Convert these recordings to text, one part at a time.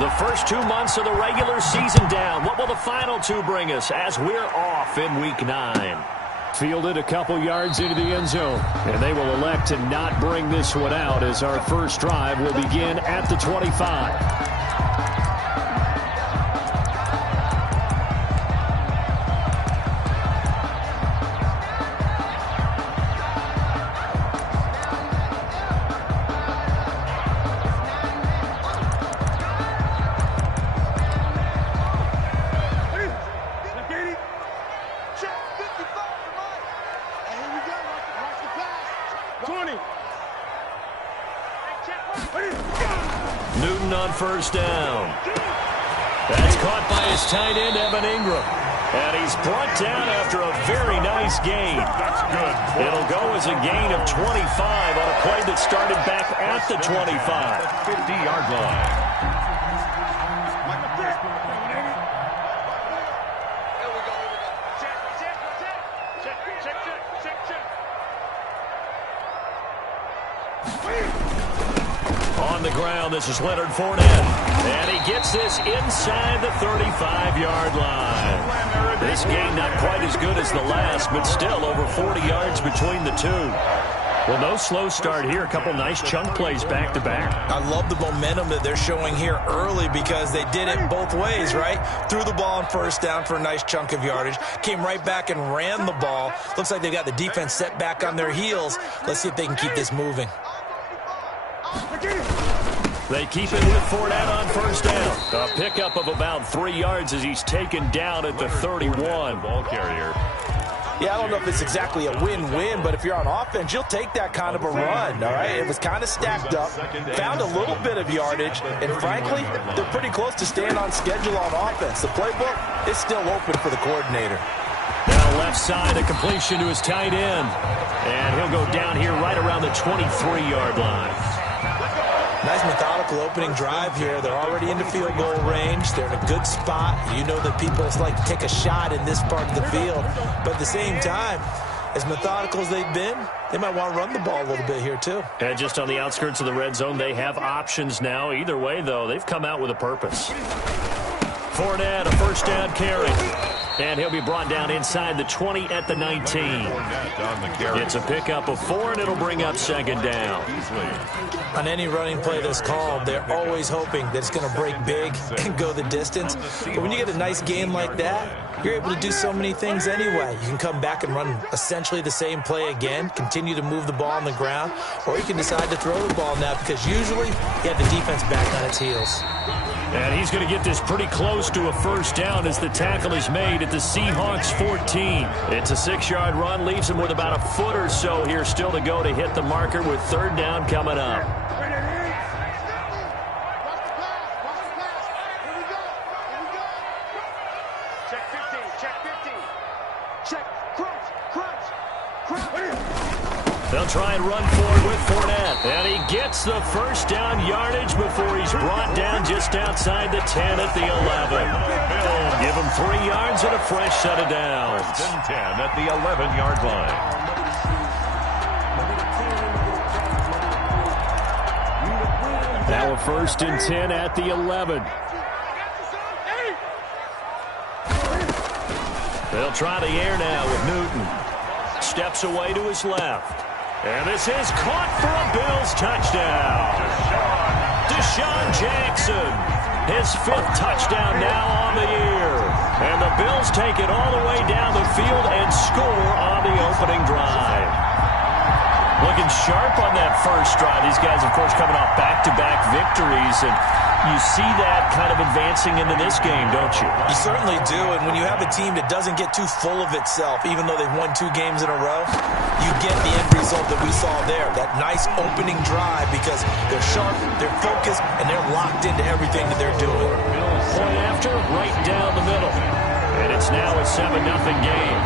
The first 2 months of the regular season down. What will the final two bring us as we're off in Week 9? Fielded a couple yards into the end zone. And they will elect to not bring this one out as our first drive will begin at the 25. Newton on first down. That's caught by his tight end, Evan Ingram. And he's brought down after a very nice gain. That's good. It'll go as a gain of 25 on a play that started back at the 25. 50-yard line. On the ground, this is Leonard Fournette. And he gets this inside the 35-yard line. This game not quite as good as the last, but still over 40 yards between the two. Well, no slow start here. A couple nice chunk plays back-to-back. I love the momentum that they're showing here early because they did it both ways, right? Threw the ball on first down for a nice chunk of yardage. Came right back and ran the ball. Looks like they've got the defense set back on their heels. Let's see if they can keep this moving. They keep it with Fournette on first down. A pickup of about 3 yards as he's taken down at the 31. Ball carrier. Yeah, I don't know if it's exactly a win-win, but if you're on offense, you'll take that kind of a run, all right? It was kind of stacked up, found a little bit of yardage, and frankly, they're pretty close to staying on schedule on offense. The playbook is still open for the coordinator. Now left side, a completion to his tight end. And he'll go down here right around the 23-yard line. Nice methodical opening drive here. They're already into field goal range. They're in a good spot. You know that people like to take a shot in this part of the field. But at the same time, as methodical as they've been, they might want to run the ball a little bit here too. And just on the outskirts of the red zone, they have options now. Either way, though, they've come out with a purpose. Fournette, a first down carry. And he'll be brought down inside the 20 at the 19. It's a pickup of 4, and it'll bring up second down. On any running play that's called, they're always hoping that it's going to break big and go the distance. But when you get a nice game like that, you're able to do so many things anyway. You can come back and run essentially the same play again, continue to move the ball on the ground, or you can decide to throw the ball now because usually you have the defense back on its heels. And he's going to get this pretty close to a first down as the tackle is made at the Seahawks 14. It's a 6-yard run, leaves him with about a foot or so here still to go to hit the marker with third down coming up. They'll try and run forward with Fournette. And he gets the first down yardage before he's brought down just outside the 10 at the 11. Give him 3 yards and a fresh set of downs. 10 at the 11-yard line. Now a first and 10 at the 11. They'll try the air now with Newton. Steps away to his left. And this is caught for a Bills touchdown. Deshaun Jackson, his 5th touchdown now on the year. And the Bills take it all the way down the field and score on the opening drive. Looking sharp on that first drive. These guys, of course, coming off back-to-back victories, and you see that kind of advancing into this game, don't you? You certainly do, and when you have a team that doesn't get too full of itself, even though they've won 2 games in a row, you get the end result that we saw there, that nice opening drive, because they're sharp, they're focused, and they're locked into everything that they're doing. Point after, right down the middle. And it's now a 7-0 game.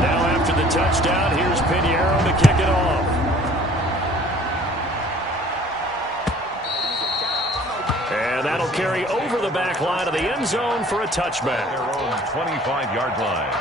Now after the touchdown, here's Pinheiro to kick it off. And that'll carry over the back line of the end zone for a touchback. Their own 25-yard line.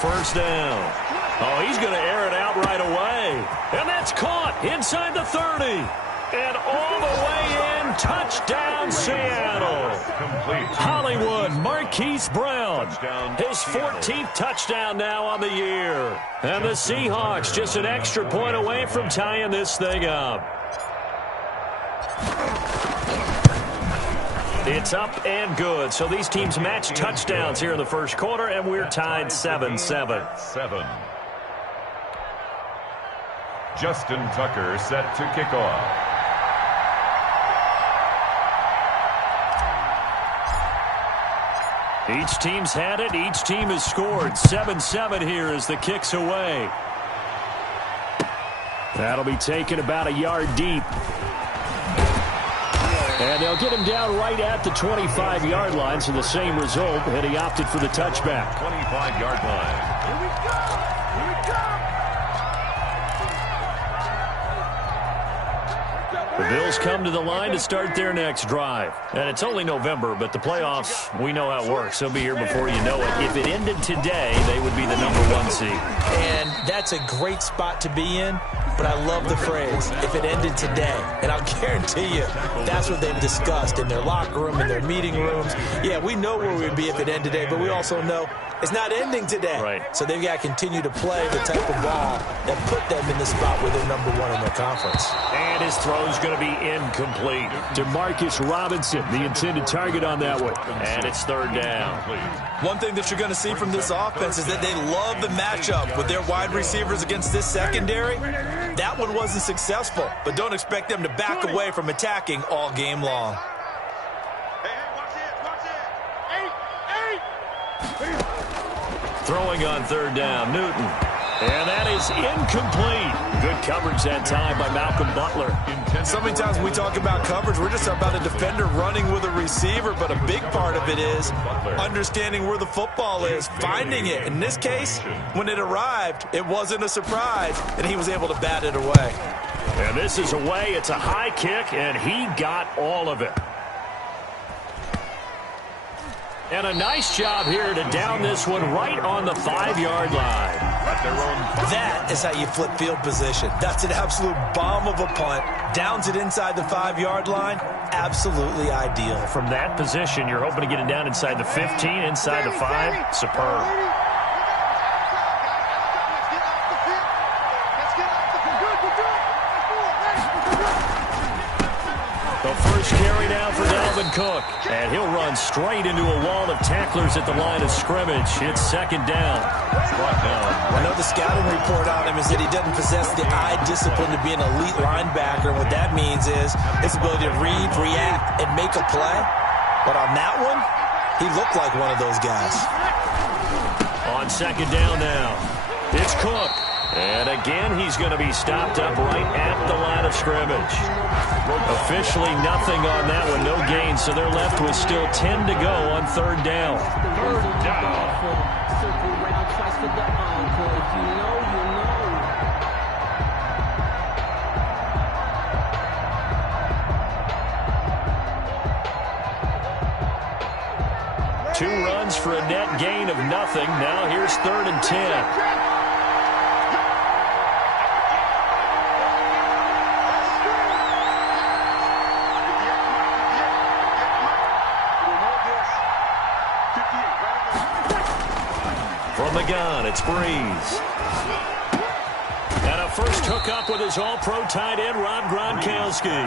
first down. Oh, he's going to air it out right away. And that's caught inside the 30. And all the way in, touchdown Seattle. Hollywood Marquise Brown, his 14th touchdown now on the year. And the Seahawks just an extra point away from tying this thing up. It's up and good. So these teams match touchdowns here in the first quarter, and we're tied 7-7. Justin Tucker set to kick off. Each team's had it. Each team has scored. 7-7 here as the kick's away. That'll be taken about a yard deep. And they'll get him down right at the 25-yard line, so the same result, and he opted for the touchback. 25-yard line. Here we go! Here we go! The Bills come to the line to start their next drive. And it's only November, but the playoffs, we know how it works. They'll be here before you know it. If it ended today, they would be the #1 seed. And that's a great spot to be in, but I love the phrase, if it ended today. And I'll guarantee you, that's what they've discussed in their locker room, in their meeting rooms. Yeah, we know where we'd be if it ended today, but we also know it's not ending today. Right. So they've got to continue to play the type of ball that put them in the spot where they're #1 in their conference. And his throw's going to be incomplete. Demarcus Robinson, the intended target on that one. And it's third down. One thing that you're going to see from this offense is that they love the matchup with their wide receivers against this secondary. That one wasn't successful, but don't expect them to back away from attacking all game long. Throwing on third down, Newton. And that is incomplete. Good coverage that time by Malcolm Butler. So many times when we talk about coverage, we're just about a defender running with a receiver, but a big part of it is understanding where the football is, finding it. In this case, when it arrived, it wasn't a surprise, and he was able to bat it away. And this is away. It's a high kick, and he got all of it. And a nice job here to down this one right on the 5-yard line. That is how you flip field position. That's an absolute bomb of a punt. Downs it inside the 5-yard line. Absolutely ideal. From that position, you're hoping to get it down inside the 15, inside the 5. Superb. The first carry now for Dalvin Cook. And he'll run straight into a wall of tacklers at the line of scrimmage. It's second down. I know the scouting report on him is that he doesn't possess the eye discipline to be an elite linebacker. What that means is his ability to read, react, and make a play. But on that one, he looked like one of those guys. On second down now, it's Cook. And again, he's going to be stopped up right at the line of scrimmage. Officially nothing on that one, no gain, so they're left with still 10 to go on third down. Third down. Two runs for a net gain of nothing. Now here's 3rd and 10. From the gun, it's Breeze. And a first hookup with his all-pro tight end, Rob Gronkowski.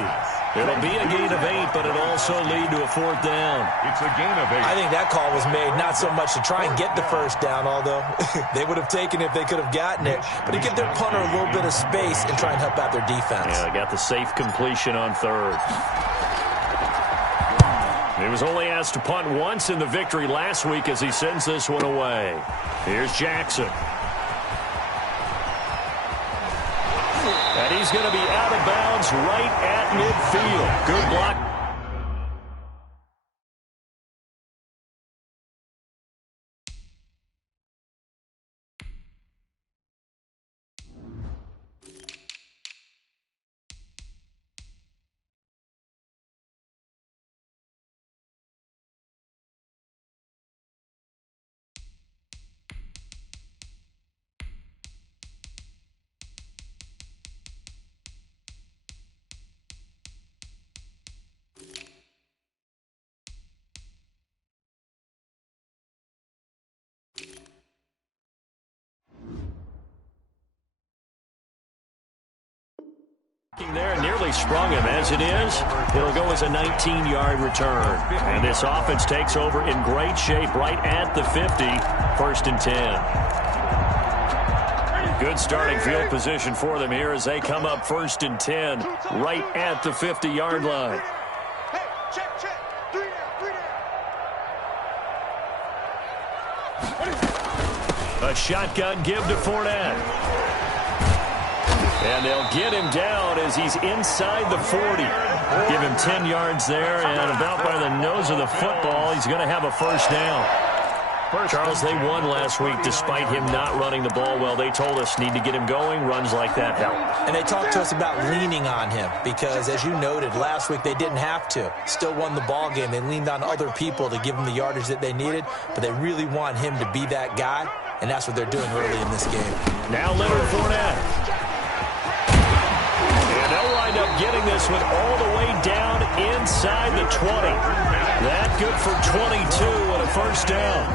It'll be a gain of 8, but it'll also lead to a 4th down. It's a gain of 8. I think that call was made not so much to try and get the first down, although they would have taken it if they could have gotten it, but to give their punter a little bit of space and try and help out their defense. Yeah, they got the safe completion on 3rd. He was only asked to punt once in the victory last week as he sends this one away. Here's Jackson. And he's going to be out of bounds right at midfield. Good block. There nearly sprung him. As it is, it'll go as a 19-yard return. And this offense takes over in great shape right at the 50, 1st and 10. Good starting field position for them here as they come up 1st and 10 right at the 50-yard line. A shotgun give to Fournette. And they'll get him down as he's inside the 40. Give him 10 yards there, and about by the nose of the football, he's going to have a 1st down. Charles, they won last week despite him not running the ball well. They told us need to get him going. Runs like that help. And they talked to us about leaning on him because, as you noted, last week they didn't have to. Still won the ball game. They leaned on other people to give them the yardage that they needed, but they really want him to be that guy, and that's what they're doing early in this game. Now Leonard Fournette. They'll wind up getting this one all the way down inside the 20. That good for 22 and a 1st down.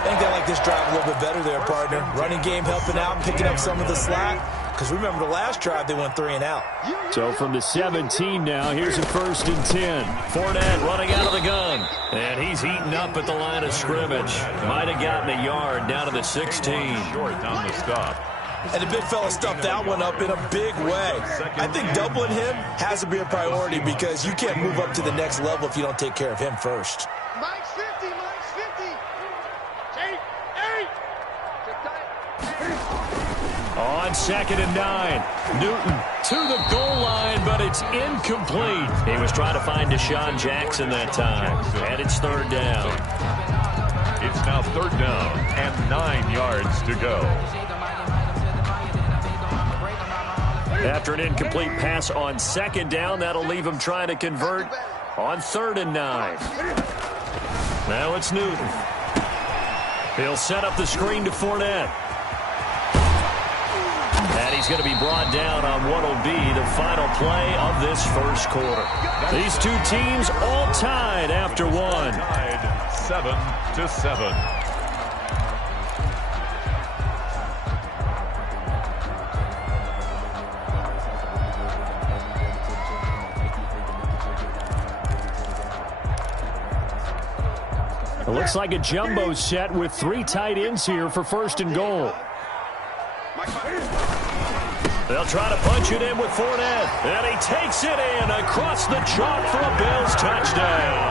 I think they like this drive a little bit better there, partner. Running game helping out, picking up some of the slack. Because remember the last drive, they went 3 and out. So from the 17 now, here's a 1st and 10. Fournette running out of the gun. And he's eaten up at the line of scrimmage. Might have gotten a yard down to the 16. Short on the stop. And the big fella stuffed that one up in a big way. I think doubling him has to be a priority because you can't move up to the next level if you don't take care of him first. Mike's 50, Mike's 50. 8. On 2nd and 9. Newton to the goal line, but it's incomplete. He was trying to find Deshaun Jackson that time. And it's 3rd down. It's now 3rd down and 9 yards to go. After an incomplete pass on 2nd down, that'll leave him trying to convert on 3rd and 9. Now it's Newton. He'll set up the screen to Fournette. And he's going to be brought down on what will be the final play of this 1st quarter. These two teams all tied after one. Tied 7-7. It looks like a jumbo set with 3 tight ends here for 1st and goal. They'll try to punch it in with Fournette. And he takes it in across the chalk for a Bills touchdown.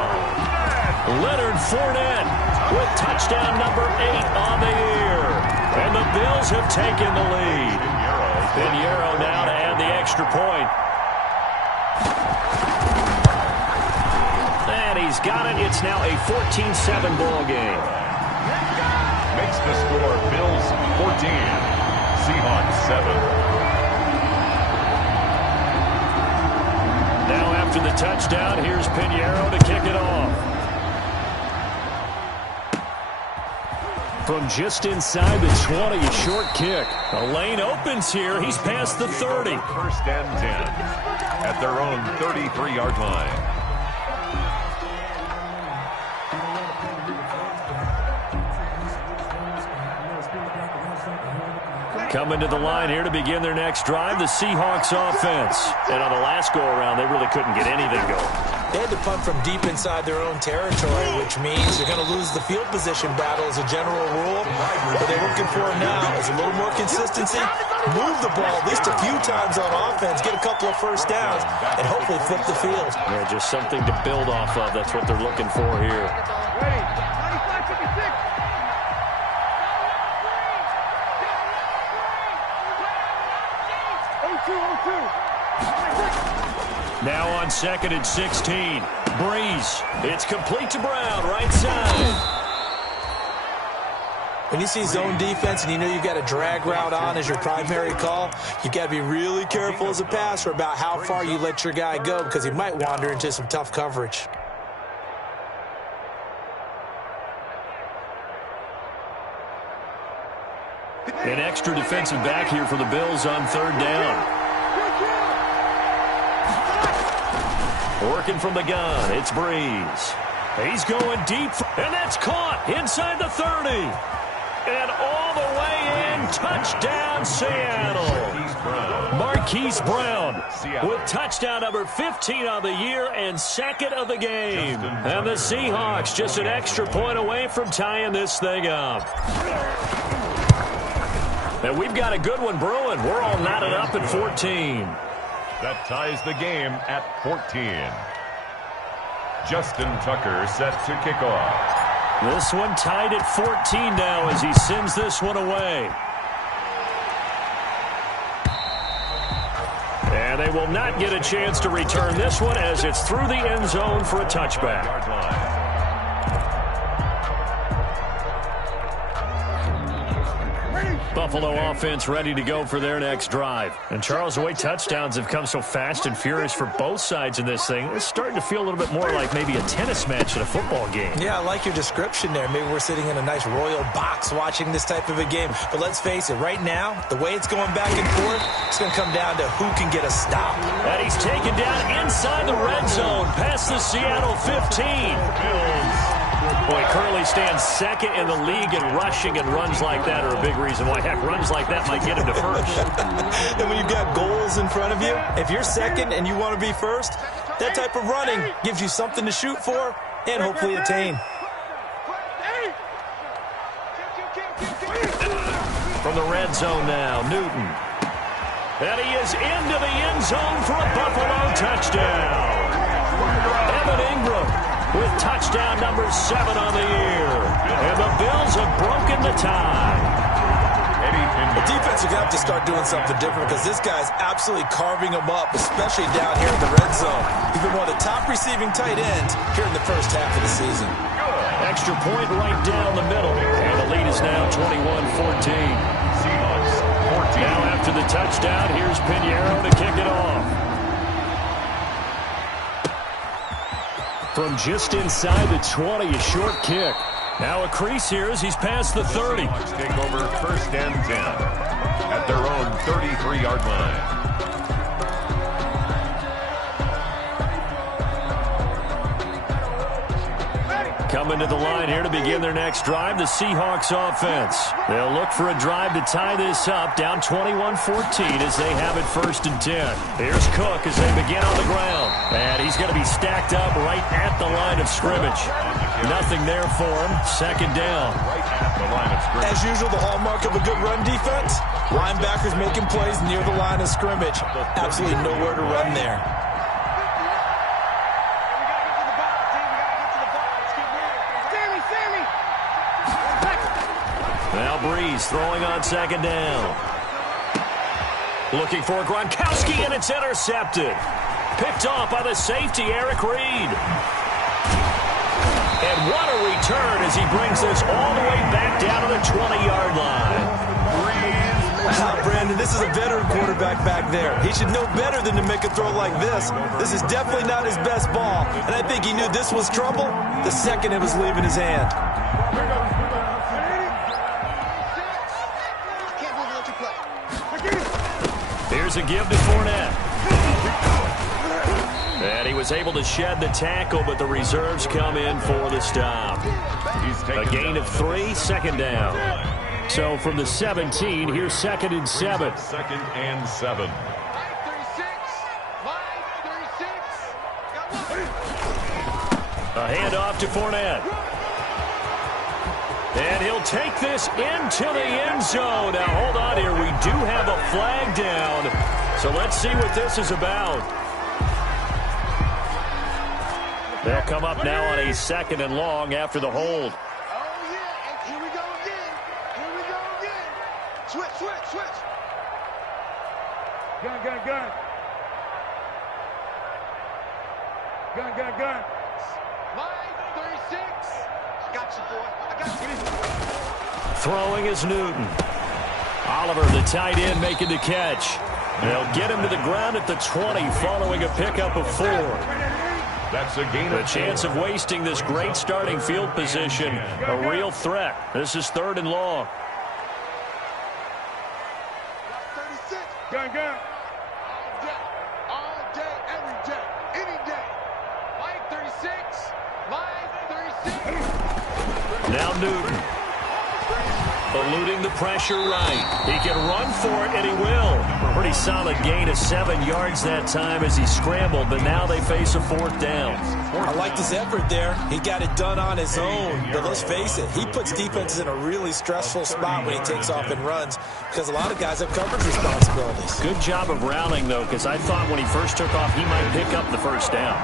Leonard Fournette with touchdown number 8 on the year. And the Bills have taken the lead. Pinheiro now to add the extra point. And he's got it. It's now a 14-7 ball game. Makes the score Bills 14, Seahawks 7. Now after the touchdown, here's Pinheiro to kick it off. From just inside the 20, a short kick. A lane opens here. He's past the 30. 1st and 10 at their own 33-yard line. Coming to the line here to begin their next drive, the Seahawks offense. And on the last go-around, they really couldn't get anything going. They had to punt from deep inside their own territory, which means they're going to lose the field position battle as a general rule. What they're looking for now is a little more consistency, move the ball at least a few times on offense, get a couple of 1st downs, and hopefully flip the field. Yeah, just something to build off of. That's what they're looking for here. Ready. 95-56. Now on 2nd and 16. Breeze. It's complete to Brown, right side. When you see zone defense and you know you've got a drag route on as your primary call, you've got to be really careful as a passer about how far you let your guy go because he might wander into some tough coverage. An extra defensive back here for the Bills on 3rd down. Working from the gun, it's Breeze. He's going deep, and that's caught inside the 30. And all the way in, touchdown Seattle. Marquise Brown with touchdown number 15 on the year and second of the game. And the Seahawks just an extra point away from tying this thing up. And we've got a good one brewing. We're all knotted up at 14. That ties the game at 14. Justin Tucker set to kick off. This one tied at 14 now as he sends this one away. And they will not get a chance to return this one as it's through the end zone for a touchback. Buffalo offense ready to go for their next drive. And Charles, the way touchdowns have come so fast and furious for both sides in this thing, it's starting to feel a little bit more like maybe a tennis match at a football game. Yeah, I like your description there. Maybe we're sitting in a nice royal box watching this type of a game. But let's face it, right now, the way it's going back and forth, it's going to come down to who can get a stop. And he's taken down inside the red zone past the Seattle 15. Boy, Curley stands second in the league in rushing, and runs like that are a big reason why. Heck, runs like that might get him to first. And when you've got goals in front of you, if you're second and you want to be first, that type of running gives you something to shoot for and hopefully attain. From the red zone now, Newton. And he is into the end zone for a Buffalo touchdown. Evan Ingram with touchdown number 7 on the year. And the Bills have broken the tie. The defense are going to have to start doing something different because this guy's absolutely carving them up, especially down here in the red zone. He's been one of the top receiving tight ends here in the first half of the season. Extra point right down the middle. And the lead is now 21-14. Seahawks 14. Now after the touchdown, here's Pinheiro to kick it off. From just inside the 20, a short kick. Now a crease here as he's past the 30. Seahawks take over first and 10 at their own 33-yard line. Coming to the line here to begin their next drive, the Seahawks offense. They'll look for a drive to tie this up, down 21-14 as they have it first and 10. Here's Cook as they begin on the ground. And he's going to be stacked up right at the line of scrimmage. Nothing there for him. Second down. Right at the line of scrimmage. As usual, the hallmark of a good run defense, linebackers making plays near the line of scrimmage. Absolutely nowhere to run there. Now Breeze throwing on second down. Looking for Gronkowski, and it's intercepted. Picked off by the safety, Eric Reed. And what a return as he brings this all the way back down to the 20-yard line. Brandon, this is a veteran quarterback back there. He should know better than to make a throw like this. This is definitely not his best ball, and I think he knew this was trouble the second it was leaving his hand. Here's a give to Fournette. And he was able to shed the tackle, but the reserves come in for the stop. A gain of 3, second down. So from the 17, here's second and 7. Second and 7. A handoff to Fournette. And he'll take this into the end zone. Now, hold on here. We do have a flag down. So let's see what this is about. They'll come up now on a second and long after the hold. Oh, yeah. And here we go again. Here we go again. Switch, switch, switch. Gun, gun, gun. Gun, gun, gun. Line 36. I got you, boy. I got you. Throwing is Newton. Oliver, the tight end, making the catch. They'll get him to the ground at the 20 following a pickup of 4. That's a gain of 4. The chance of wasting this great starting field position, a real threat. This is third and long. 36. Gun, gun. All day, every day, any day. Line 36. Line 36. Now Newton. Eluding the pressure right. He can run for it, and he will. Pretty solid gain of 7 yards that time as he scrambled, but now they face a 4th down. I liked his effort there. He got it done on his own. But let's face it, he puts defenses in a really stressful spot when he takes off and runs because a lot of guys have coverage responsibilities. Good job of rallying, though, because I thought when he first took off, he might pick up the 1st down.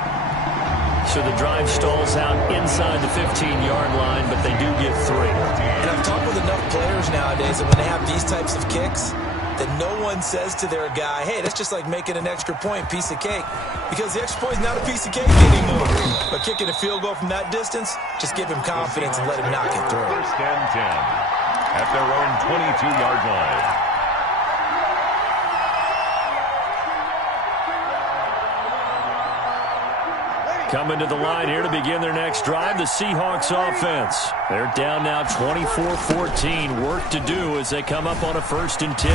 So the drive stalls out inside the 15-yard line, but they do get 3. And I've talked with enough players nowadays that when they have these types of kicks, that no one says to their guy, hey, that's just like making an extra point, piece of cake. Because the extra point is not a piece of cake anymore. But kicking a field goal from that distance, just give him confidence and let him knock it through. 1st and 10 at their own 22-yard line. Coming to the line here to begin their next drive, the Seahawks offense. They're down now 24-14. Work to do as they come up on a 1st and 10.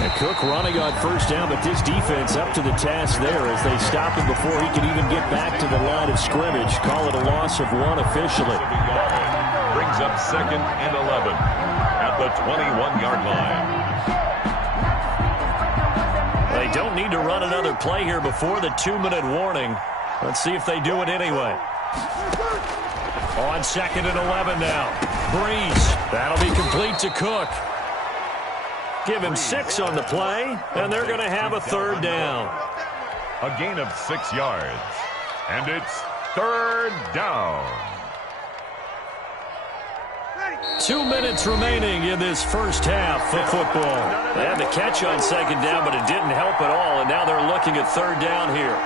And Cook running on 1st down, but this defense up to the task there as they stop him before he can even get back to the line of scrimmage. Call it a loss of 1 officially. Brings up 2nd and 11 at the 21-yard line. They don't need to run another play here before the 2-minute warning. Let's see if they do it anyway. On 2nd and 11 now. Breeze. That'll be complete to Cook. Give him 6 on the play, and they're going to have a 3rd down. A gain of 6 yards. And it's 3rd down. 2 minutes remaining in this first half of football. They had the catch on 2nd down, but it didn't help at all, and now they're looking at 3rd down here.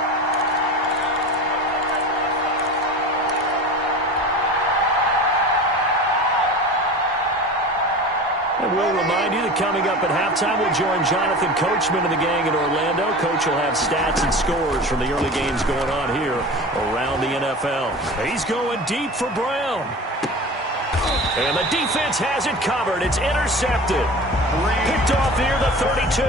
And we'll remind you that coming up at halftime, we'll join Jonathan Coachman and the gang in Orlando. Coach will have stats and scores from the early games going on here around the NFL. He's going deep for Brown. And the defense has it covered. It's intercepted. Picked off near the 32.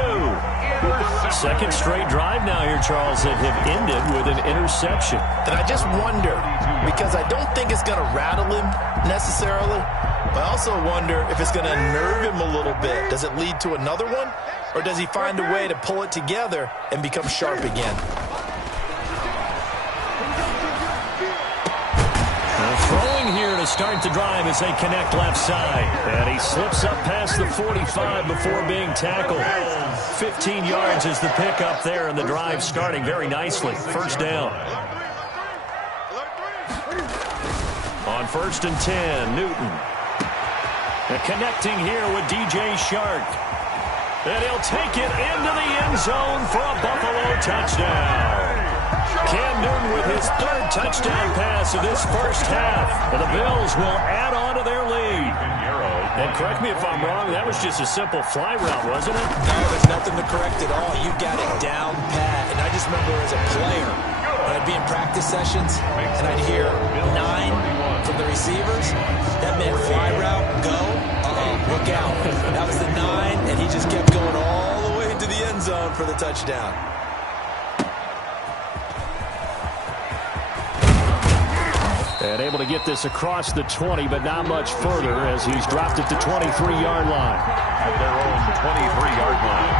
2nd straight drive now here, Charles, that have ended with an interception. And I just wonder, because I don't think it's going to rattle him necessarily, but I also wonder if it's going to nerve him a little bit. Does it lead to another one? Or does he find a way to pull it together and become sharp again? Throwing here to start the drive as they connect left side. And he slips up past the 45 before being tackled. 15 yards is the pickup there, and the drive starting very nicely. 1st down. On 1st and 10, Newton. And connecting here with DJ Shark. And he'll take it into the end zone for a Buffalo touchdown. Cam Newton with his 3rd touchdown pass of this first half. And the Bills will add on to their lead. And correct me if I'm wrong, that was just a simple fly route, wasn't it? No, there's nothing to correct at all. You got it down pat. And I just remember as a player, when I'd be in practice sessions, and I'd hear 9 from the receivers, that meant fly route, go, look out. That was the 9, and he just kept going all the way into the end zone for the touchdown. And able to get this across the 20, but not much further as he's dropped it to 23-yard line. At their own 23-yard line.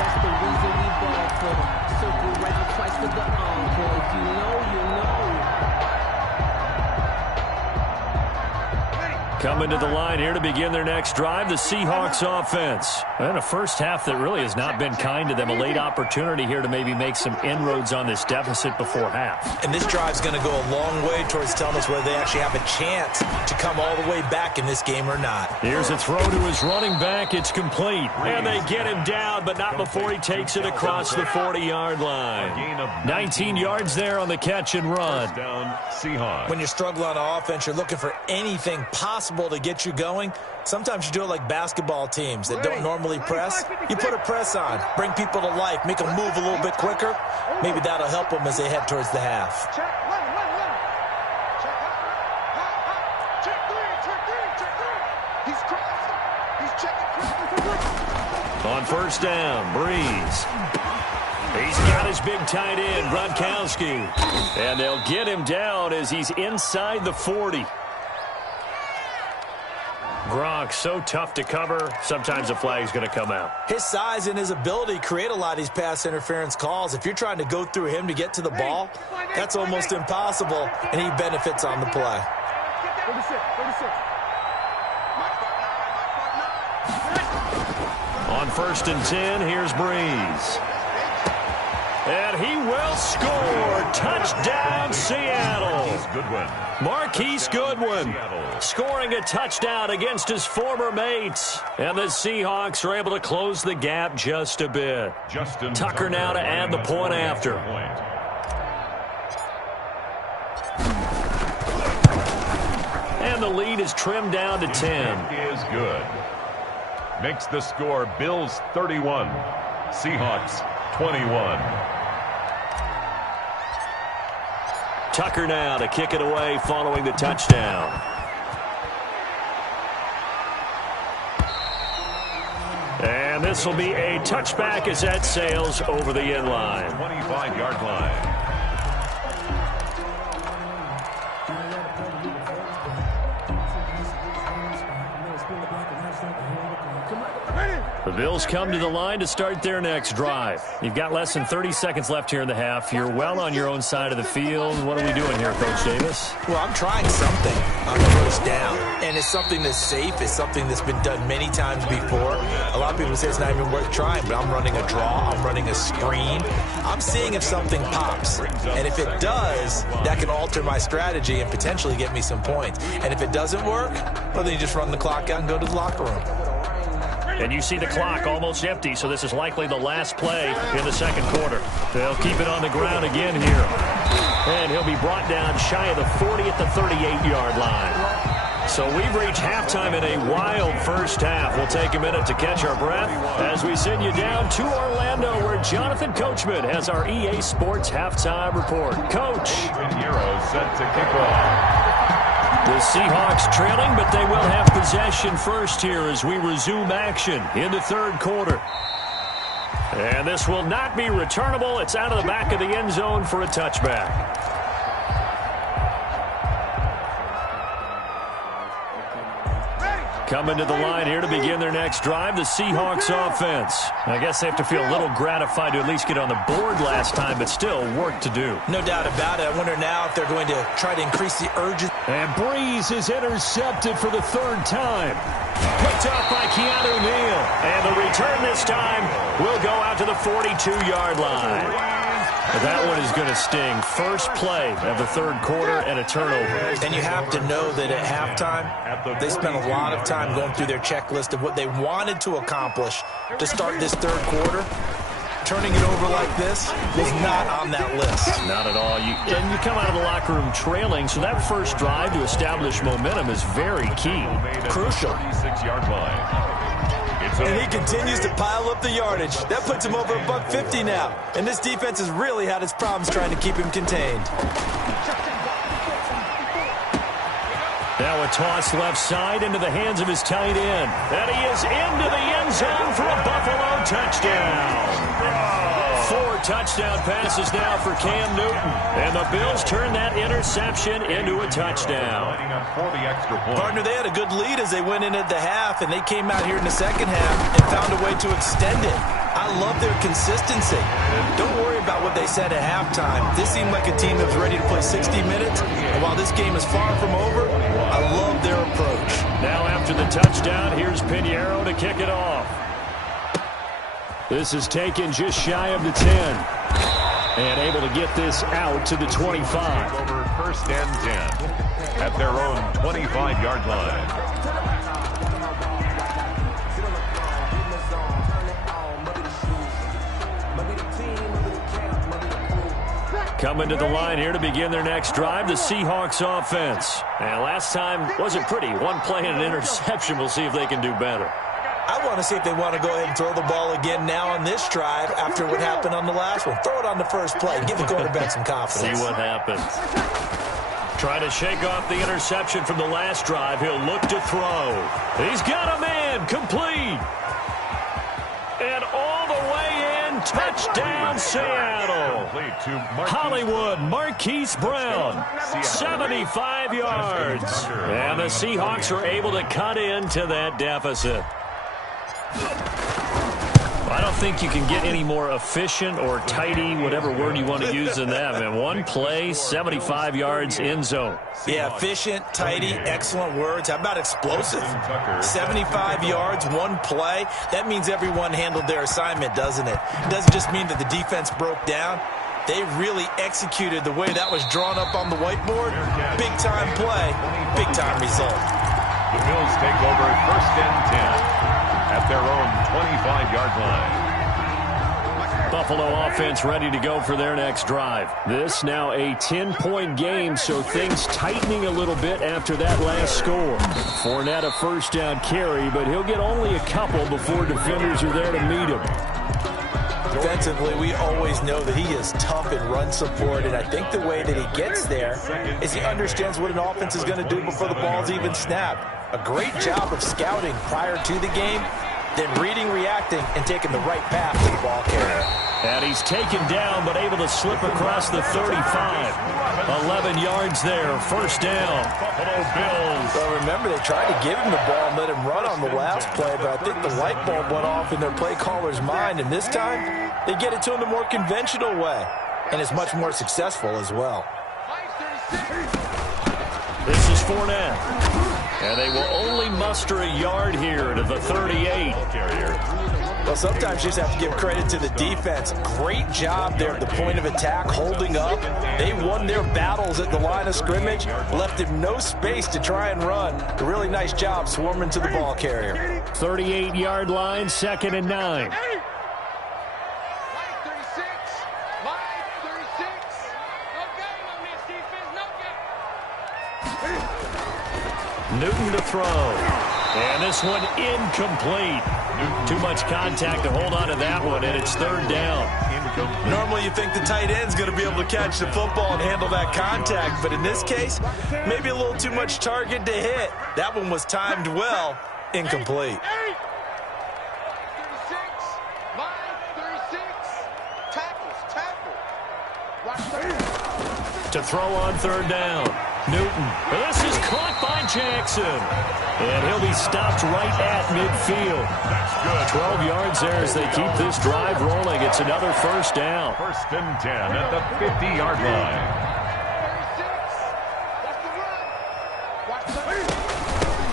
That's the reason we ball for them. Circle round twice for the encore. If you know, you know. Coming to the line here to begin their next drive, the Seahawks offense. And a first half that really has not been kind to them. A late opportunity here to maybe make some inroads on this deficit before half. And this drive's going to go a long way towards telling us whether they actually have a chance to come all the way back in this game or not. Here's a throw to his running back. It's complete. And they get him down, but not before he takes it across the 40-yard line. 19 yards there on the catch and run. When you struggle on offense, you're looking for anything possible to get you going. Sometimes you do it like basketball teams that don't normally press. You put a press on, bring people to life, make them move a little bit quicker. Maybe that'll help them as they head towards the half. On 1st down, Breeze. He's got his big tight end, Gronkowski. And they'll get him down as he's inside the 40. Gronk, so tough to cover, sometimes a flag's going to come out. His size and his ability create a lot of these pass interference calls. If you're trying to go through him to get to the ball, that's almost impossible, and he benefits on the play. 36. On 1st and 10, here's Breeze. And he will score. Touchdown, Seattle. Marquise Goodwin scoring a touchdown against his former mates. And the Seahawks are able to close the gap just a bit. Tucker now to add the point after. And the lead is trimmed down to 10. Is good. Makes the score Bills 31, Seahawks 21. Tucker now to kick it away following the touchdown. And this will be a touchback as that sails over the end line. 25-yard line. The Bills come to the line to start their next drive. You've got less than 30 seconds left here in the half. You're well on your own side of the field. What are we doing here, Coach Davis? Well, I'm trying something on the first down, and it's something that's safe. It's something that's been done many times before. A lot of people say it's not even worth trying, but I'm running a draw. I'm running a screen. I'm seeing if something pops, and if it does, that can alter my strategy and potentially get me some points. And if it doesn't work, well, then you just run the clock out and go to the locker room. And you see the clock almost empty, so this is likely the last play in the second quarter. They'll keep it on the ground again here. And he'll be brought down shy of the 40 at the 38-yard line. So we've reached halftime in a wild first half. We'll take a minute to catch our breath as we send you down to Orlando, where Jonathan Coachman has our EA Sports halftime report. Coach. Heroes set to kick off. The Seahawks trailing, but they will have possession first here as we resume action in the third quarter. And this will not be returnable. It's out of the back of the end zone for a touchback. Coming to the line here to begin their next drive, the Seahawks offense. I guess they have to feel a little gratified to at least get on the board last time, but still work to do. No doubt about it. I wonder now if they're going to try to increase the urgency. And Breeze is intercepted for the third time. Picked up by Keanu Neal. And the return this time will go out to the 42-yard line. That one is going to sting. First play of the third quarter and a turnover. And you have to know that at halftime, they spent a lot of time going through their checklist of what they wanted to accomplish to start this third quarter. Turning it over like this was not on that list. Not at all. You come out of the locker room trailing, so that first drive to establish momentum is very key. Crucial. 36-yard line. And he continues to pile up the yardage. That puts him over $150 now. And this defense has really had its problems trying to keep him contained. Now a toss left side into the hands of his tight end. And he is into the end zone for a Buffalo touchdown. 4 touchdown passes now for Cam Newton. And the Bills turn that interception into a touchdown. Partner, they had a good lead as they went in at the half, and they came out here in the second half and found a way to extend it. I love their consistency. Don't worry about what they said at halftime. This seemed like a team that was ready to play 60 minutes. And while this game is far from over, I love their approach. Now after the touchdown, here's Pinheiro to kick it off. This is taken just shy of the 10. And able to get this out to the 25. Over first and 10 at their own 25-yard line. Coming to the line here to begin their next drive, the Seahawks offense. And last time wasn't pretty. One play and an interception. We'll see if they can do better. I want to see if they want to go ahead and throw the ball again now on this drive after what happened on the last one. Throw it on the first play. Give the quarterback some confidence. See what happens. Trying to shake off the interception from the last drive. He'll look to throw. He's got a man. Complete. And all the way in. Touchdown. Touchdown, Seattle. Hollywood Marquise Brown, 75 yards. And the Seahawks are able to cut into that deficit. I don't think you can get any more efficient or tidy, whatever word you want to use in that. Man, one play, 75 yards, end zone. Yeah, efficient, tidy, excellent words. How about explosive? 75 yards, one play. That means everyone handled their assignment, doesn't it? It doesn't just mean that the defense broke down. They really executed the way that was drawn up on the whiteboard. Big-time play, big-time result. The Bills take over 1st and 10. At their own 25-yard line. Buffalo offense ready to go for their next drive. This now a 10-point game, so things tightening a little bit after that last score. Fournette a first down carry, but he'll get only a couple before defenders are there to meet him. Defensively, we always know that he is tough in run support, and I think the way that he gets there is he understands what an offense is going to do before the ball's even snapped. A great job of scouting prior to the game, then reading, reacting, and taking the right path to the ball carrier. And he's taken down, but able to slip across the 35. 11 yards there, first down. Buffalo Bills. Well, remember, they tried to give him the ball and let him run on the last play, but I think the light bulb went off in their play caller's mind, and this time they get it to him the more conventional way, and it's much more successful as well. This is Fournette. And they will only muster a yard here to the 38. Well, sometimes you just have to give credit to the defense. Great job there at the point of attack, holding up. They won their battles at the line of scrimmage, left him no space to try and run. A really nice job swarming to the ball carrier. 38-yard line, 2nd and 9. Newton to throw. And this one incomplete. Too much contact to hold on to that one, and it's 3rd down. Normally you think the tight end's going to be able to catch the football and handle that contact, but in this case, maybe a little too much target to hit. That one was timed well, incomplete. To throw on 3rd down. Newton. This is caught by Jackson. And he'll be stopped right at midfield. 12 yards there as they keep this drive rolling. It's another first down. 1st and 10 at the 50-yard line.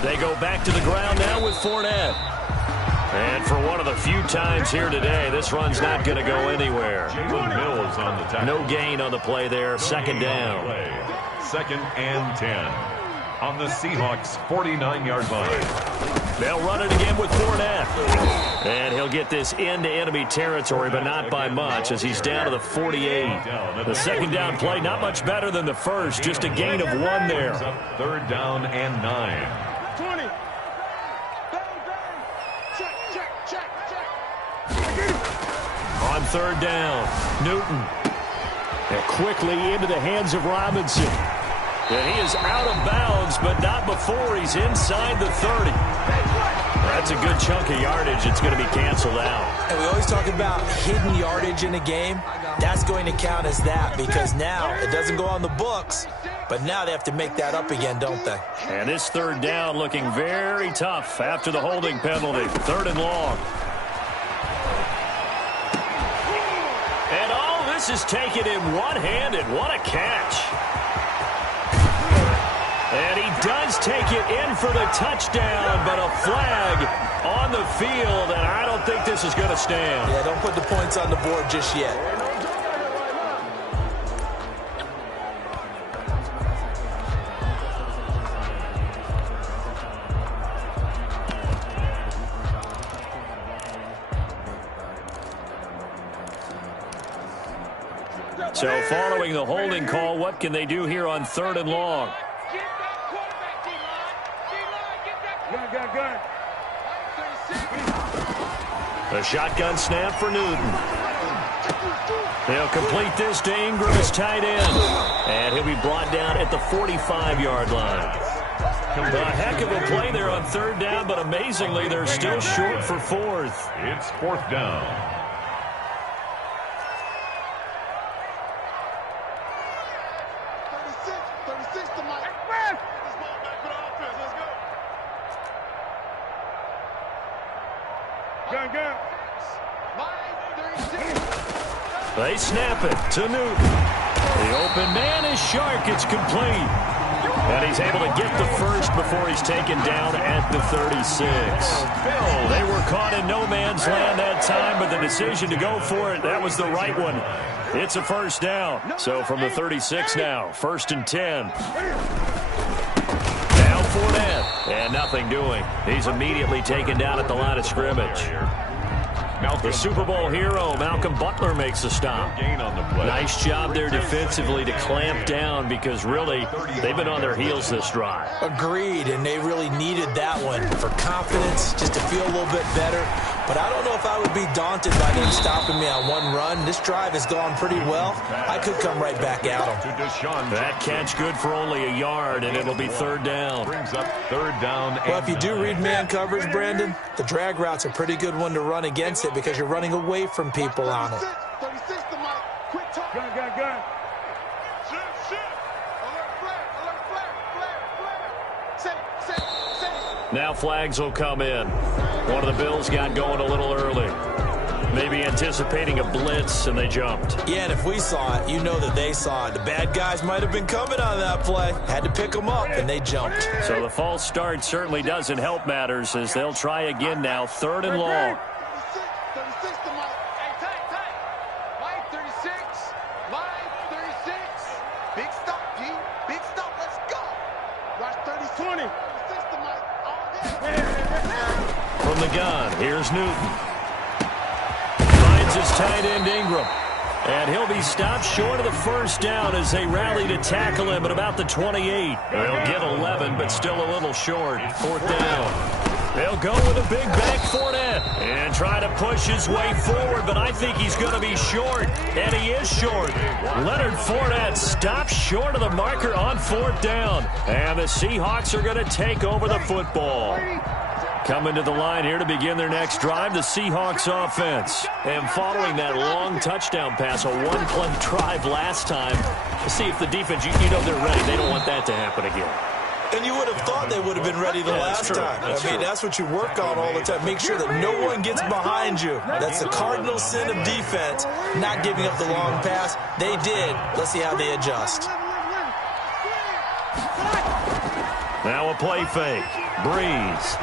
They go back to the ground now with Fournette. And for one of the few times here today, this run's not going to go anywhere. Mills on the tackle. No gain on the play there. 2nd down. 2nd and 10 on the Seahawks 49-yard line. They'll run it again with Fournette. And he'll get this into enemy territory, but not by much as he's down to the 48. The 2nd down play, not much better than the first, just a gain of 1 there. 3rd down and 9. On 3rd down, Newton. And quickly into the hands of Robinson. And he is out of bounds, but not before he's inside the 30. That's a good chunk of yardage. It's going to be canceled out. And we always talk about hidden yardage in a game. That's going to count as that because now it doesn't go on the books, but now they have to make that up again, don't they? And this 3rd down looking very tough after the holding penalty. 3rd and long. And all this is taken in one-handed. What a catch. And he does take it in for the touchdown, but a flag on the field, and I don't think this is going to stand. Yeah, don't put the points on the board just yet. So following the holding call, what can they do here on 3rd and long? A shotgun snap for Newton. They'll complete this to Ingram as tight end. And he'll be brought down at the 45-yard line. A heck of a play there on 3rd down, but amazingly, they're still short for 4th. It's 4th down. They snap it to Newton. The open man is Shark. It's complete. And he's able to get the first before he's taken down at the 36. They were caught in no man's land that time, but the decision to go for it, that was the right one. It's a first down. So from the 36 now, 1st and 10. Now Fournette, and nothing doing. He's immediately taken down at the line of scrimmage. The Super Bowl hero, Malcolm Butler, makes a stop. Nice job there defensively to clamp down because, really, they've been on their heels this drive. Agreed, and they really needed that one for confidence, just to feel a little bit better. But I don't know if I would be daunted by them stopping me on one run. This drive has gone pretty well. I could come right back at them. That catch good for only a yard, and it'll be 3rd down. Brings up 3rd down. Well, if you do read man coverage, Brandon, the drag route's a pretty good one to run against it because you're running away from people on it. Now flags will come in. One of the Bills got going a little early. Maybe anticipating a blitz, and they jumped. Yeah, and if we saw it, you know that they saw it. The bad guys might have been coming on that play. Had to pick them up, and they jumped. So the false start certainly doesn't help matters as they'll try again now, 3rd and long. From the gun, here's Newton. Finds his tight end Ingram. And he'll be stopped short of the first down as they rally to tackle him at about the 28. They'll get 11, but still a little short. 4th down. They'll go with a big back Fournette and try to push his way forward, but I think he's going to be short, and he is short. Leonard Fournette stops short of the marker on 4th down, and the Seahawks are going to take over the football. Coming to the line here to begin their next drive, the Seahawks offense. And following that long touchdown pass, a one-play drive last time, to see if the defense, you know they're ready. They don't want that to happen again. And you would have thought they would have been ready the last time. That's what you work on all the time. Make sure that no one gets behind you. That's the cardinal sin of defense, not giving up the long pass. They did. Let's see how they adjust. Now a play fake. Breeze.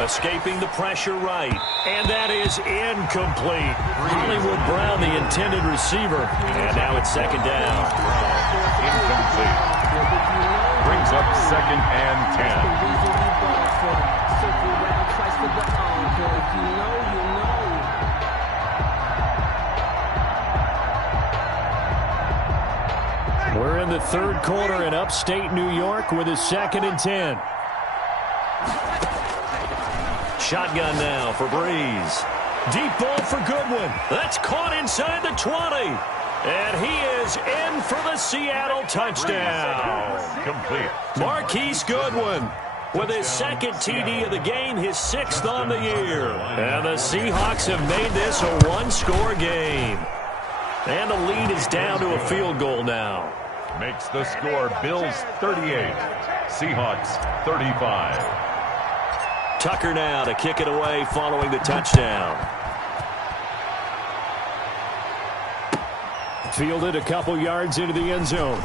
Escaping the pressure right. And that is incomplete. Hollywood Brown, the intended receiver. And now it's 2nd down. Incomplete. Brings up 2nd and 10. We're in the 3rd quarter in upstate New York with a 2nd and 10. Shotgun now for Breeze. Deep ball for Goodwin. That's caught inside the 20. And he is in for the Seattle touchdown. Complete. Marquise Goodwin with his 2nd TD of the game, his 6th on the year. And the Seahawks have made this a one-score game. And the lead is down to a field goal now. Makes the score Bills 38, Seahawks 35. Tucker now to kick it away following the touchdown. Fielded a couple yards into the end zone.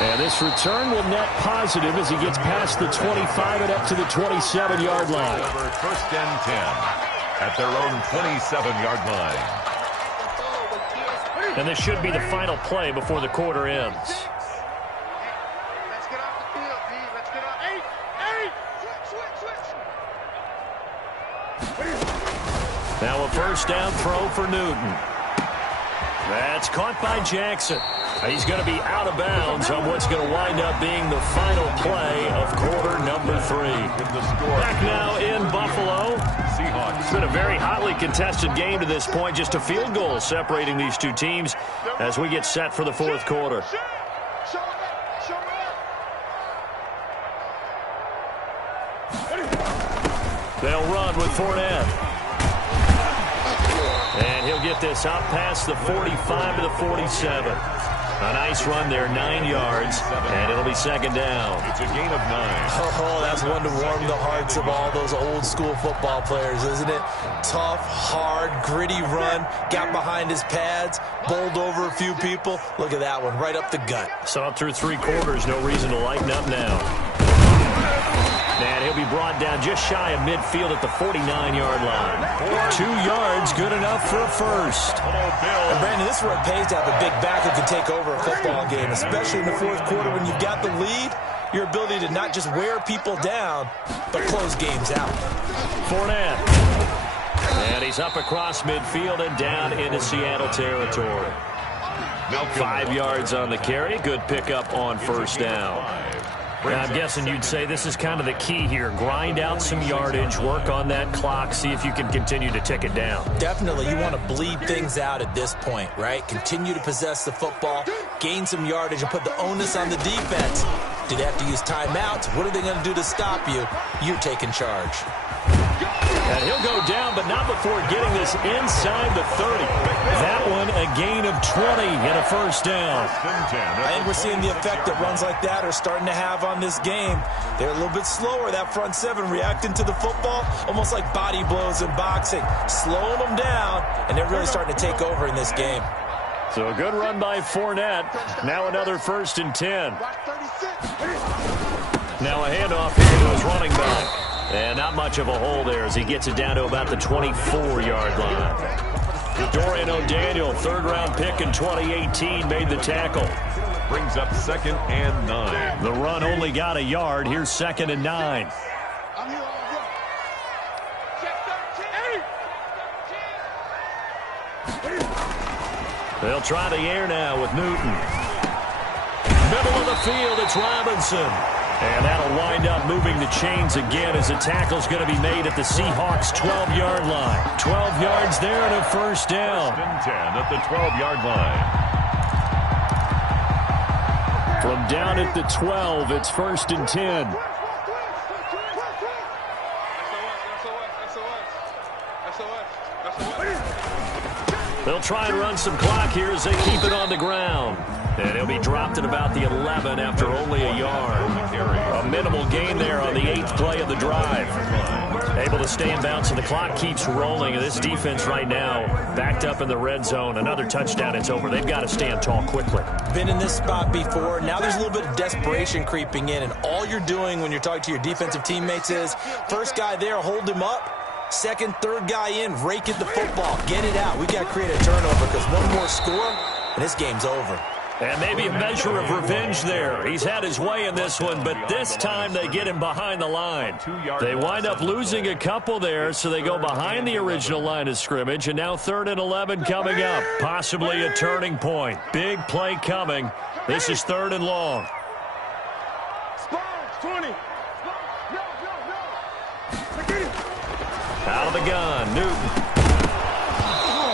And this return will net positive as he gets past the 25 and up to the 27-yard line. 1st and 10 at their own 27-yard line. And this should be the final play before the quarter ends. Let's get off the field, D. Let's get off. 8. Now a 1st down throw for Newton. That's caught by Jackson. He's going to be out of bounds on what's going to wind up being the final play of quarter number 3. Back now in Buffalo. It's been a very hotly contested game to this point. Just a field goal separating these two teams as we get set for the 4th quarter. They'll run with Fournette. And he'll get this up past the 45 to the 47. A nice run there, 9 yards, and it'll be second down. It's a gain of 9. Oh, that's one to warm the hearts of all those old school football players, isn't it? Tough, hard, gritty run, got behind his pads, bowled over a few people. Look at that one, right up the gut. Saw it through 3 quarters, no reason to lighten up now. And he'll be brought down just shy of midfield at the 49-yard line. 2 yards, good enough for a first. And Brandon, this is where it pays to have a big back who can take over a football game, especially in the fourth quarter when you've got the lead. Your ability to not just wear people down, but close games out. Fournette. And he's up across midfield and down into Seattle territory. 5 yards on the carry. Good pickup on first down. I'm guessing you'd say this is kind of the key here. Grind out some yardage, work on that clock, see if you can continue to tick it down. Definitely. You want to bleed things out at this point, right? Continue to possess the football, gain some yardage, and put the onus on the defense. Do they have to use timeouts? What are they going to do to stop you? You're taking charge. And he'll go down, but not before getting this inside the 30. That one a gain of 20 and a first down. I think we're seeing the effect that runs like that are starting to have on this game. They're a little bit slower, that front seven, reacting to the football, almost like body blows in boxing, slowing them down, and they're really starting to take over in this game. So a good run by Fournette. Now another 1st and 10. Now a handoff here to his running back. And not much of a hole there as he gets it down to about the 24-yard line. Dorian O'Daniel, 3rd-round pick in 2018, made the tackle. Brings up 2nd and 9. The run only got a yard. Here's 2nd and 9. They'll try the air now with Newton. Middle of the field, it's Robinson. And that'll wind up moving the chains again as the tackle's going to be made at the Seahawks' 12-yard line. 12 yards there and a first down. 1st and 10 at the 12-yard line. From down at the 12, it's 1st and 10. They'll try and run some clock here as they keep it on the ground. And he'll be dropped at about the 11 after only a yard. A minimal gain there on the 8th play of the drive. Able to stay in bounds, and the clock keeps rolling. And this defense right now backed up in the red zone. Another touchdown, it's over. They've got to stand tall quickly. Been in this spot before. Now there's a little bit of desperation creeping in. And all you're doing when you're talking to your defensive teammates is, first guy there, hold him up. 2nd, 3rd guy in, rake at the football. Get it out. We got to create a turnover because one more score, and this game's over. And maybe a measure of revenge there. He's had his way in this one, but this time they get him behind the line. They wind up losing a couple there, so they go behind the original line of scrimmage, and now 3rd and 11 coming up. Possibly a turning point. Big play coming. This is 3rd and long. 20. Out of the gun, Newton.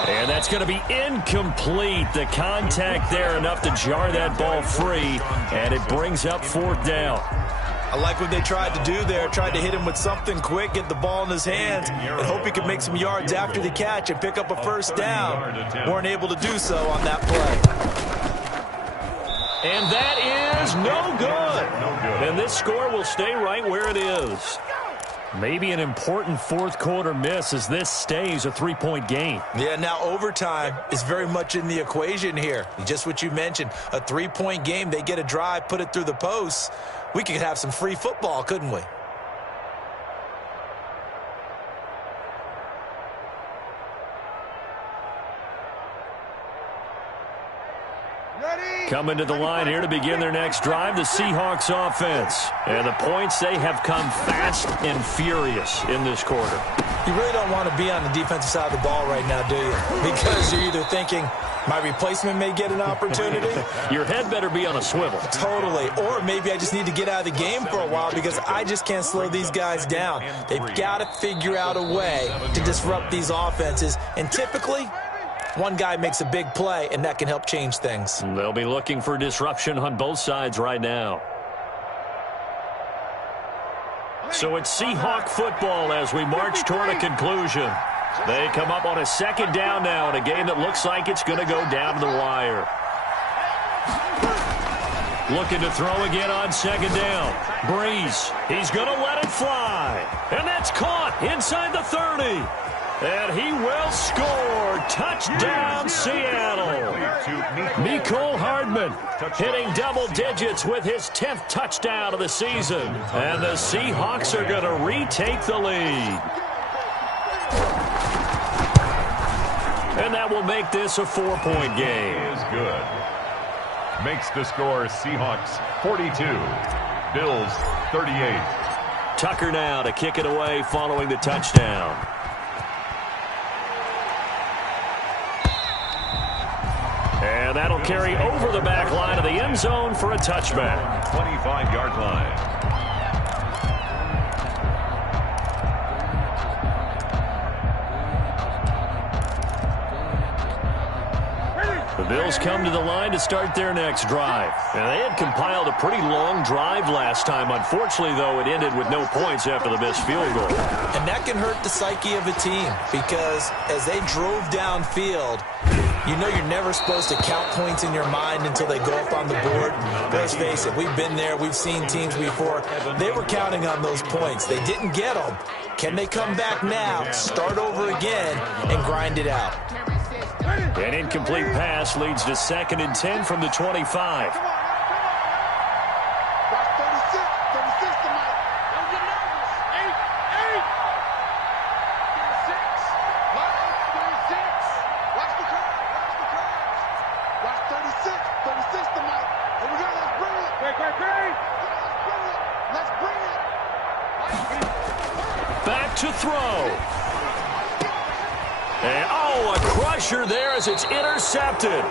And that's going to be incomplete. The contact there enough to jar that ball free, and it brings up 4th down. I like what they tried to do there, tried to hit him with something quick, get the ball in his hands, and hope he could make some yards after the catch and pick up a first down. Weren't able to do so on that play. And that is no good. And this score will stay right where it is. Maybe an important 4th quarter miss as this stays a 3-point game. Yeah, now overtime is very much in the equation here. Just what you mentioned, a 3-point game. They get a drive, put it through the posts. We could have some free football, couldn't we? Coming to the line here to begin their next drive, the Seahawks offense. And the points, they have come fast and furious in this quarter. You really don't want to be on the defensive side of the ball right now, do you? Because you're either thinking, my replacement may get an opportunity. Your head better be on a swivel. Totally. Or maybe I just need to get out of the game for a while because I just can't slow these guys down. They've got to figure out a way to disrupt these offenses. And typically, one guy makes a big play, and that can help change things. They'll be looking for disruption on both sides right now. So it's Seahawk football as we march toward a conclusion. They come up on a 2nd down now in a game that looks like it's going to go down to the wire. Looking to throw again on second down. Breeze, he's going to let it fly. And that's caught inside the 30. And he will score. Touchdown, Seattle. Mecole Hardman hitting double digits with his 10th touchdown of the season. And the Seahawks are going to retake the lead. And that will make this a 4-point game. He is good. Makes the score Seahawks 42, Bills 38. Tucker now to kick it away following the touchdown. And that'll carry over the back line of the end zone for a touchback. 25-yard line. The Bills come to the line to start their next drive. And they had compiled a pretty long drive last time. Unfortunately, though, it ended with no points after the missed field goal. And that can hurt the psyche of a team because as they drove downfield, you know you're never supposed to count points in your mind until they go up on the board. Let's face it, we've been there. We've seen teams before. They were counting on those points. They didn't get them. Can they come back now, start over again, and grind it out? An incomplete pass leads to 2nd and 10 from the 25. Back to throw. And, oh, a crusher there as it's intercepted.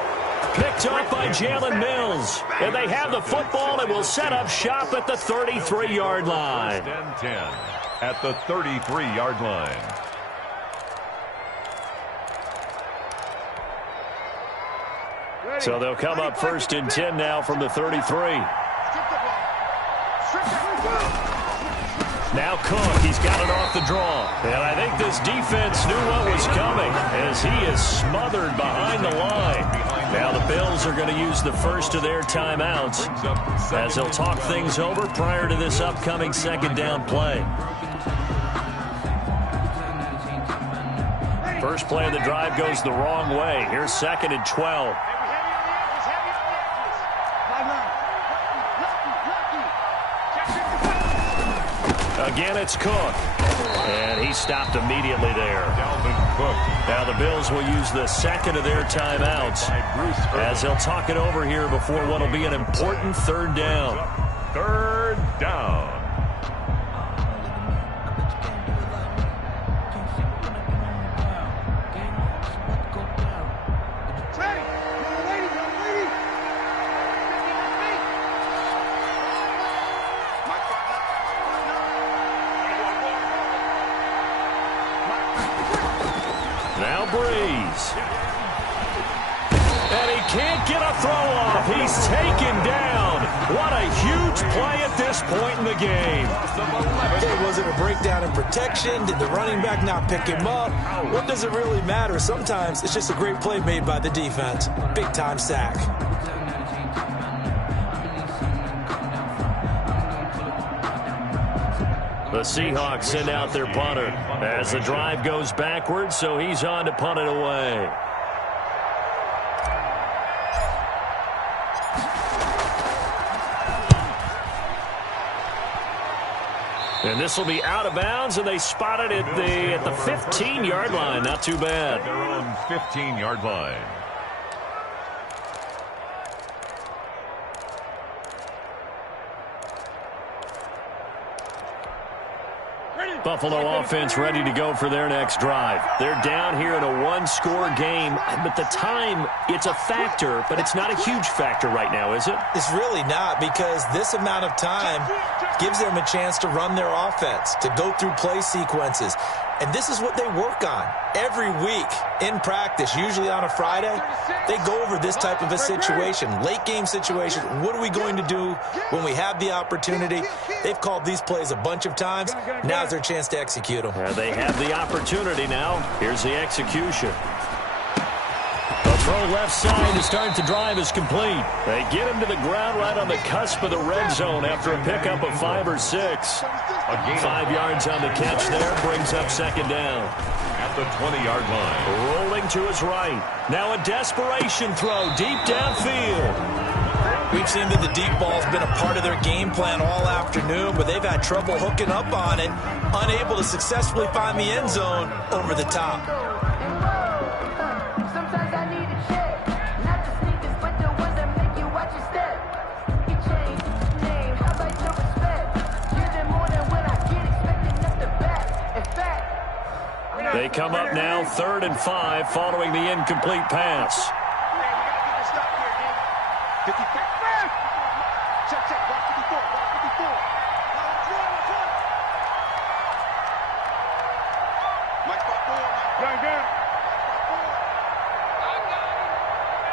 Picked up by Jalen Mills. And they have the football and will set up shop at the 33-yard line. 10 at the 33-yard line. So they'll come up 1st and 10 now from the 33. Now Cook, he's got it off the draw. And I think this defense knew what was coming as he is smothered behind the line. Now the Bills are going to use the first of their timeouts as they'll talk things over prior to this upcoming 2nd down play. First play of the drive goes the wrong way. Here's 2nd and 12. Again, it's Cook. And he stopped immediately there. Now the Bills will use the 2nd of their timeouts as they'll talk it over here before what will be an important 3rd down. 3rd down. Now Breeze. And he can't get a throw off. He's taken down. What a huge play at this point in the game. Hey, was it a breakdown in protection? Did the running back not pick him up? What does it really matter? Sometimes it's just a great play made by the defense. Big-time sack. The Seahawks send out their punter as the drive goes backwards, so he's on to punt it away. And this will be out of bounds, and they spot it at the 15-yard line. Not too bad. Their own 15-yard line. Buffalo offense ready to go for their next drive. They're down here in a one-score game, but the time, it's a factor, but it's not a huge factor right now, is it? It's really not, because this amount of time gives them a chance to run their offense, to go through play sequences. And this is what they work on every week in practice, usually on a Friday. They go over this type of a situation, late game situation. What are we going to do when we have the opportunity? They've called these plays a bunch of times. Now's their chance to execute them. They have the opportunity now. Here's the execution. A throw left side to start the drive is complete. They get him to the ground right on the cusp of the red zone after a pickup of 5 or 6. 5 yards on the catch there, brings up second down. At the 20-yard line. Rolling to his right. Now a desperation throw deep downfield. We've seen that the deep ball's been a part of their game plan all afternoon, but they've had trouble hooking up on it, unable to successfully find the end zone over the top. Sometimes I need a check, not the sneakers, but the ones that make you watch your step. You change name, how about your respect? Give them more than when I get expecting nothing back. In fact, They come up now 3rd and 5 following the incomplete pass.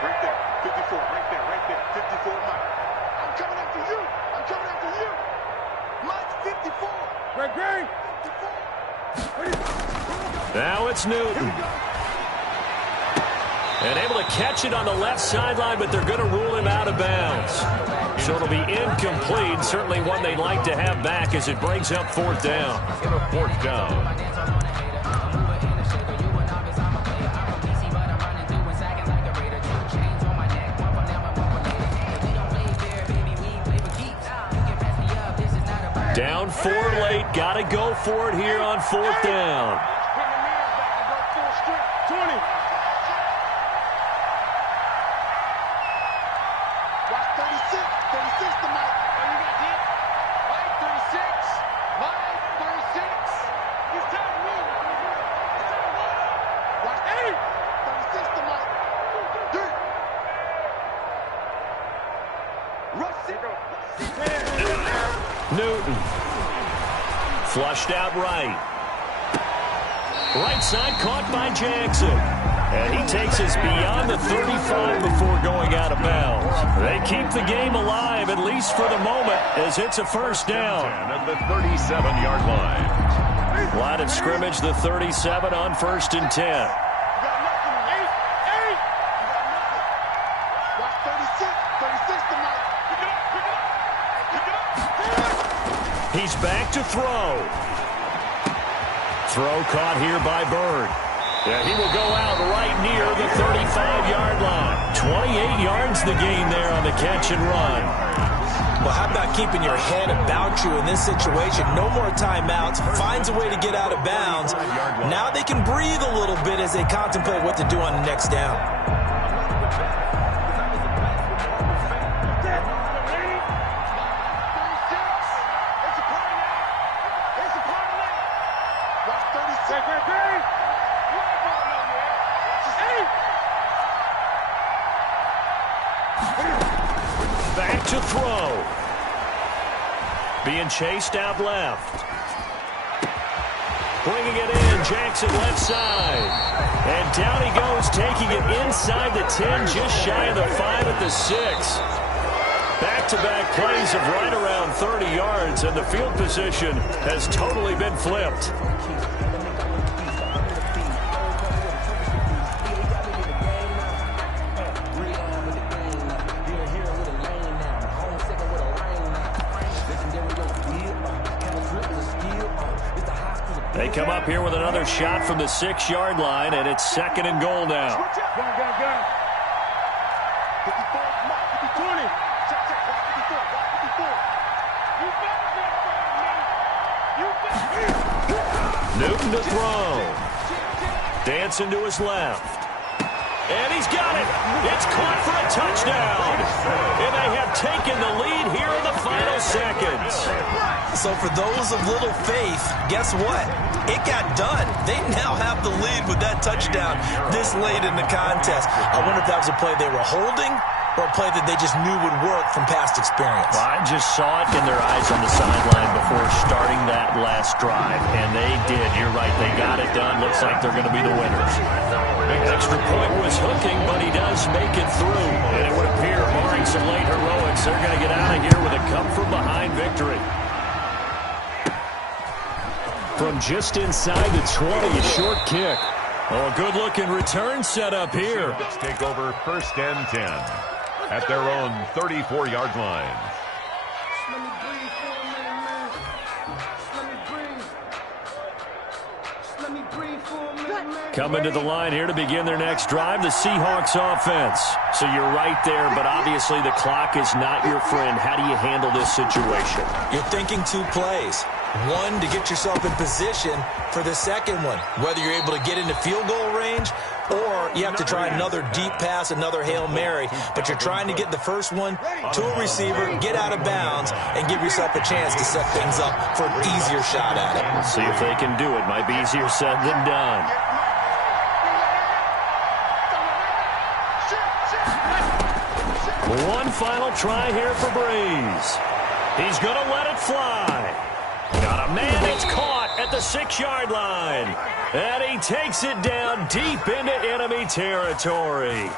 Right there, 54, right there, 54, Mike. I'm coming after you. I'm coming after you. Mike's 54. Greg. 54. Now it's Newton. And able to catch it on the left sideline, but they're going to rule him out of bounds. So it'll be incomplete. Certainly one they'd like to have back as it brings up 4th down. In a 4th down. Down 4 late. Got to go for it here on 4th down. 20. Watch 36. 36 to Mike. Oh, you got deep? Mike, 36. Mike, 36. He's telling me. Watch 8. 36 to Mike. Rush it. Newton. Flushed out right. Right side caught by Jackson. And he takes us beyond the 35 before going out of bounds. They keep the game alive, at least for the moment, as it's a 1st down. At the 37-yard line. Line of scrimmage, the 37 on 1st and 10. He's back to throw. Throw caught here by Bird. Yeah, he will go out right near the 35-yard line. 28 yards the gain there on the catch and run. Well, how about keeping your head about you in this situation? No more timeouts. Finds a way to get out of bounds. Now they can breathe a little bit as they contemplate what to do on the next down. Back to throw. Being chased out left. Bringing it in, Jackson left side. And down he goes, taking it inside the 10, just shy of the 5 at the 6. Back-to-back plays of right around 30 yards, and the field position has totally been flipped. They come up here with another shot from the 6-yard line, and it's 2nd and goal now. Gun. 54, 20. Check, 54. Newton to throw. Dancing to his left. And he's got it. It's caught for a touchdown. And they have taken the lead here in the final seconds. So for those of little faith, guess what? It got done. They now have the lead with that touchdown this late in the contest. I wonder if that was a play they were holding or a play that they just knew would work from past experience. Well, I just saw it in their eyes on the sideline before starting that last drive, and they did. You're right. They got it done. Looks like they're going to be the winners. Extra point was hooking, but he does make it through. And it would appear, barring some late heroics, they're going to get out of here with a come-from-behind victory. From just inside the 20, a short kick. Oh, a good-looking return set up here. Let's take over 1st and 10 at their own 34-yard line. Let me breathe for a minute, man. Let me breathe. Let me breathe for a minute, man. Coming to the line here to begin their next drive, the Seahawks offense. So you're right there, but obviously the clock is not your friend. How do you handle this situation? You're thinking 2 plays. One, to get yourself in position for the second one, whether you're able to get into field goal range or you have to try another deep pass, another Hail Mary, but you're trying to get the first one to a receiver, get out of bounds, and give yourself a chance to set things up for an easier shot at it. See if they can do it. Might be easier said than done. One final try here for Breeze. He's going to let it fly. Got a man, it's caught at the 6-yard line. And he takes it down deep into enemy territory.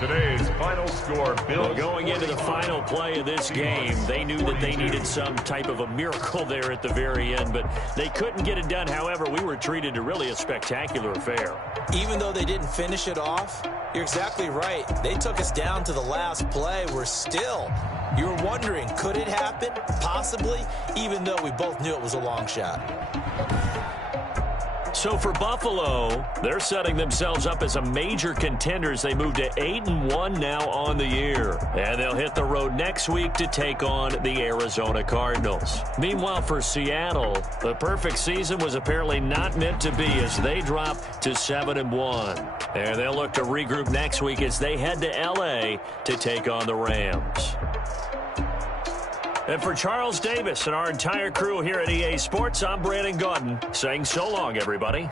Today's final score, Bills. Going into the final play of this game, they knew that they needed some type of a miracle there at the very end, but they couldn't get it done. However, we were treated to really a spectacular affair. Even though they didn't finish it off, you're exactly right. They took us down to the last play. We're still, you were wondering, could it happen? Possibly, even though we both knew it was a long shot. So for Buffalo, they're setting themselves up as a major contender as they move to 8-1 now on the year. And they'll hit the road next week to take on the Arizona Cardinals. Meanwhile, for Seattle, the perfect season was apparently not meant to be as they drop to 7-1. And they'll look to regroup next week as they head to L.A. to take on the Rams. And for Charles Davis and our entire crew here at EA Sports, I'm Brandon Gaudin saying so long, everybody.